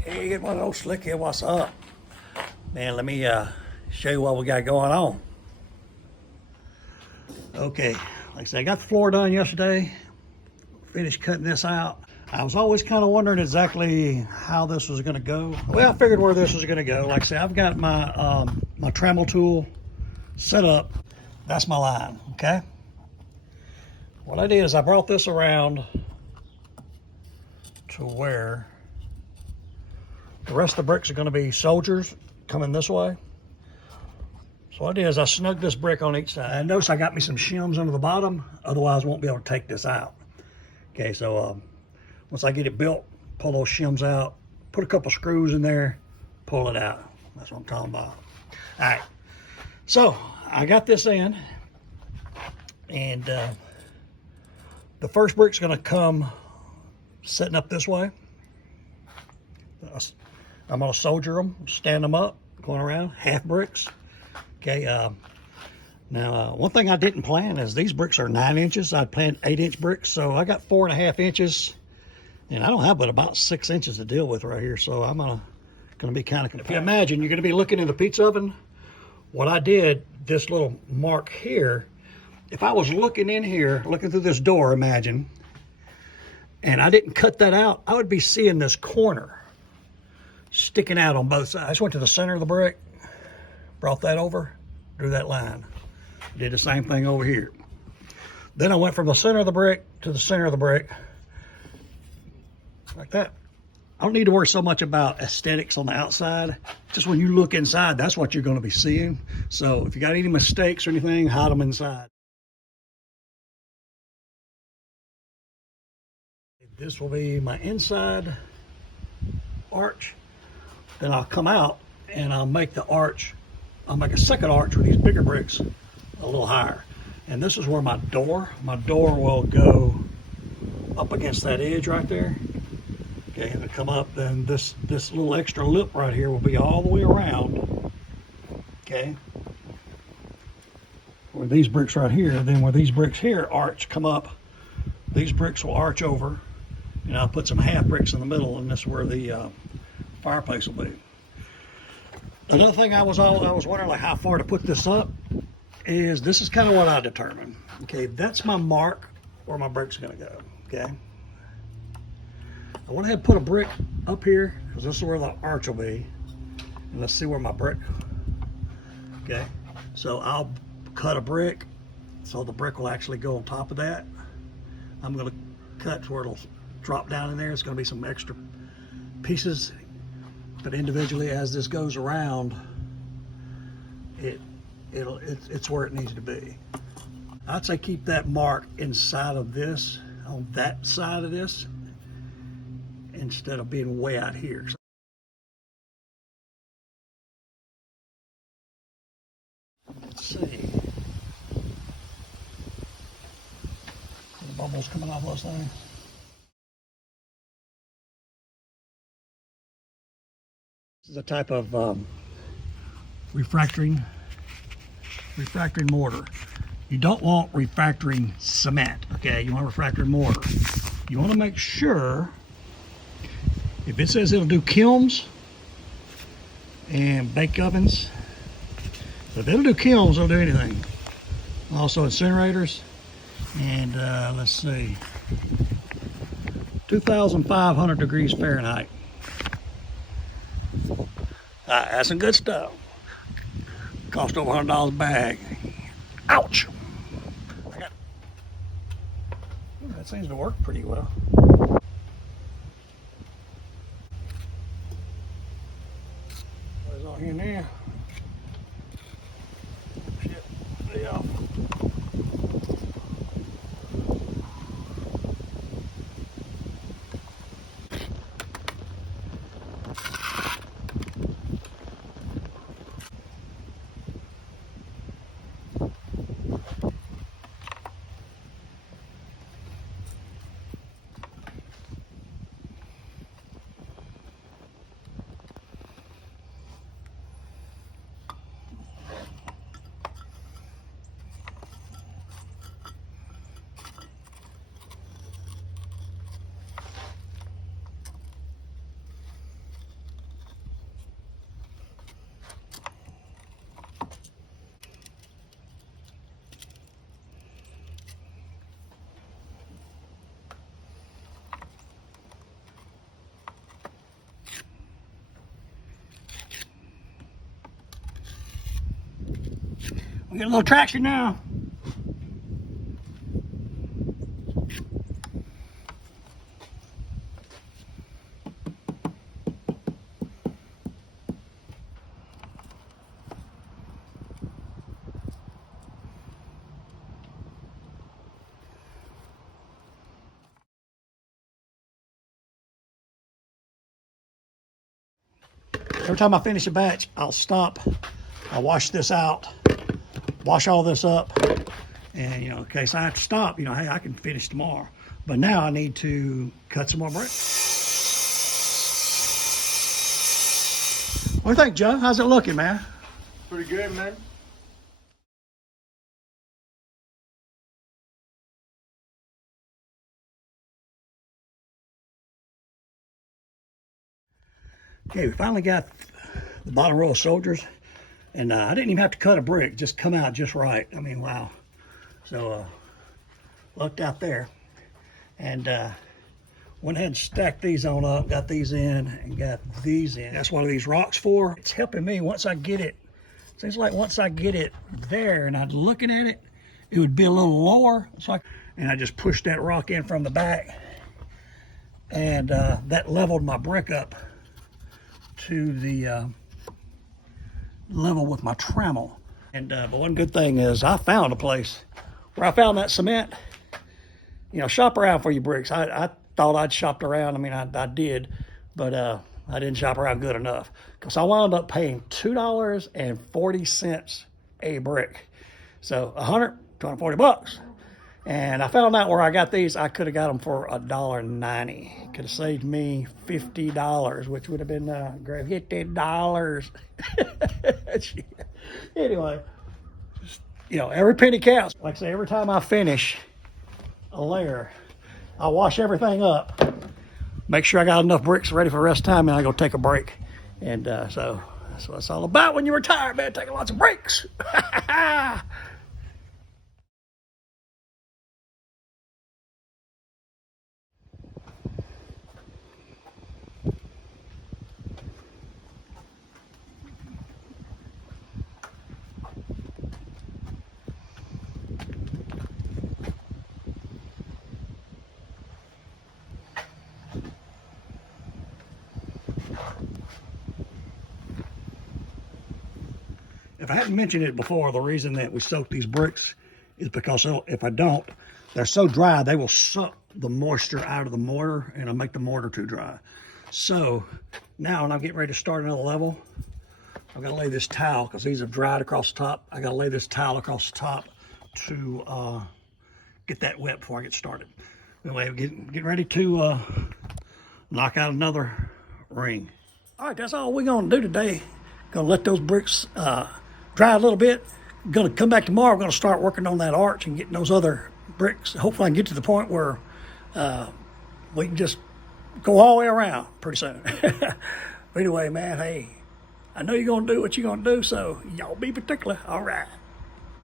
Hey, get one of those slick here. What's up? Man, let me show you what we got going on. Okay, like I said, I got the floor done yesterday. Finished cutting this out. I was always kind of wondering exactly how this was going to go. Well, I figured where this was going to go. Like I said, I've got my my trammel tool set up. That's my line, okay? What I did is I brought this around to where the rest of the bricks are going to be soldiers coming this way. So what I did is I snugged this brick on each side. And notice I got me some shims under the bottom, otherwise I won't be able to take this out. Okay, so once I get it built, pull those shims out, put a couple screws in there, pull it out. That's what I'm talking about. All right, so I got this in, and the first brick's gonna come setting up this way. I'm gonna soldier them, stand them up, going around, half bricks. Okay, now one thing I didn't plan is these bricks are 9 inches. I planned 8-inch bricks, so I got 4.5 inches, and I don't have but about 6 inches to deal with right here, so I'm gonna be kind of, if you imagine, you're gonna be looking in the pizza oven. What I did, this little mark here, if I was looking in here, looking through this door, imagine, and I didn't cut that out, I would be seeing this corner sticking out on both sides. I just went to the center of the brick, brought that over, drew that line. Did the same thing over here. Then I went from the center of the brick to the center of the brick, like that. I don't need to worry so much about aesthetics on the outside. Just when you look inside, that's what you're going to be seeing. So if you got any mistakes or anything, hide them inside. This will be my inside arch. Then I'll come out and I'll make the arch, I'll make a second arch with these bigger bricks a little higher. And this is where my door will go up against that edge right there. Okay, and it'll come up, then this little extra lip right here will be all the way around. Okay. Where these bricks right here, then where these bricks here arch, come up, these bricks will arch over, and I'll put some half bricks in the middle, and this is where the fireplace will be. Another thing I was wondering, like, how far to put this up is, this is kind of what I determined. Okay, that's my mark where my brick's gonna go. Okay, I went ahead and put a brick up here because this is where the arch will be, and let's see where my brick. Okay, so I'll cut a brick so the brick will actually go on top of that. I'm gonna cut to where it'll drop down in there. It's gonna be some extra pieces, but individually, as this goes around, it's where it needs to be. I'd say keep that mark inside of this, on that side of this, instead of being way out here. Let's see. The bubbles coming off those things. This is a type of refractoring mortar. You don't want refractoring cement, okay? You want refractoring mortar. You want to make sure, if it says it'll do kilns and bake ovens, if it'll do kilns, it'll do anything. Also incinerators, and let's see, 2,500 degrees Fahrenheit. That's some good stuff. Cost over $100 a bag. Ouch! That seems to work pretty well. What's on here now? Shit, yeah. We get a little traction now. Every time I finish a batch, I'll stop. I'll wash this out, wash all this up, and in case I have to stop, hey, I can finish tomorrow. But now I need to cut some more bricks. What do you think, Joe? How's it looking, man? Pretty good, man. Okay, we finally got the bottom row of soldiers, and I didn't even have to cut a brick, just come out just right. I mean, wow. So looked out there, and went ahead and stacked these on up, got these in and got these in. That's what these rocks for. It's helping me once I get it. Seems like once I get it there and I'm looking at it, it would be a little lower. And I just pushed that rock in from the back, and that leveled my brick up to the level with my trammel. And but one good thing is I found a place where I found that cement. Shop around for your bricks. I thought I'd shopped around. I mean, I did, but I didn't shop around good enough, because I wound up paying $2.40 a brick. So $240. And I found out where I got these. I could have got them for $1.90. Could have saved me $50, which would have been great. $50. Anyway, every penny counts. Like I say, every time I finish a layer, I wash everything up, make sure I got enough bricks ready for the rest of the time, and I go take a break. And so that's what it's all about when you retire, man, taking lots of breaks. If I hadn't mentioned it before, the reason that we soak these bricks is because if I don't, they're so dry, they will suck the moisture out of the mortar, and it'll make the mortar too dry. So now when I'm getting ready to start another level, I've got to lay this towel, because these have dried across the top. I got to lay this towel across the top to get that wet before I get started. Anyway, getting ready to knock out another ring. All right, that's all we're going to do today. Going to let those bricks dry a little bit. Going to come back tomorrow. We're going to start working on that arch and getting those other bricks. Hopefully I can get to the point where we can just go all the way around pretty soon. But anyway, man, hey, I know you're going to do what you're going to do, so y'all be particular. All right.